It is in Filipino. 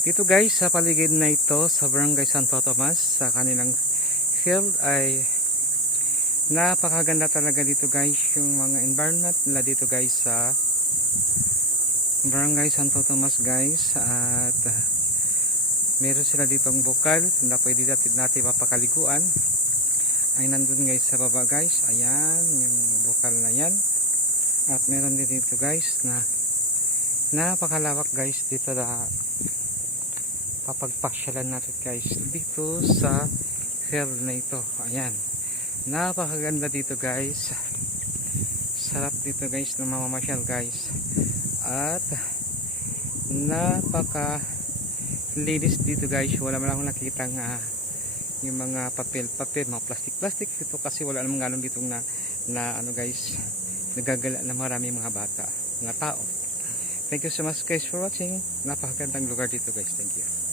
Dito guys, sa paligid na ito sa Barangay Santo Tomas, sa kanilang field ay napakaganda talaga dito guys, yung mga environment nila dito guys sa Barangay Santo Tomas guys. At meron sila ditong bukal na pwede natin mapakaliguan, ay nandun guys sa baba guys. Ayan yung bukal na yan. At meron din dito guys na napakalawak guys dito na papagpasyalan natin guys dito sa field na ito. Ayan, napakaganda dito guys, sarap dito guys na mamamasyal guys. At napaka linis dito guys, wala man akong nakita nga yung mga papel, mga plastic dito kasi wala namang ganun dito na ano guys, nagagala na maraming mga bata, mga tao. Thank you so much guys for watching. Napakagandang lugar dito guys. Thank you.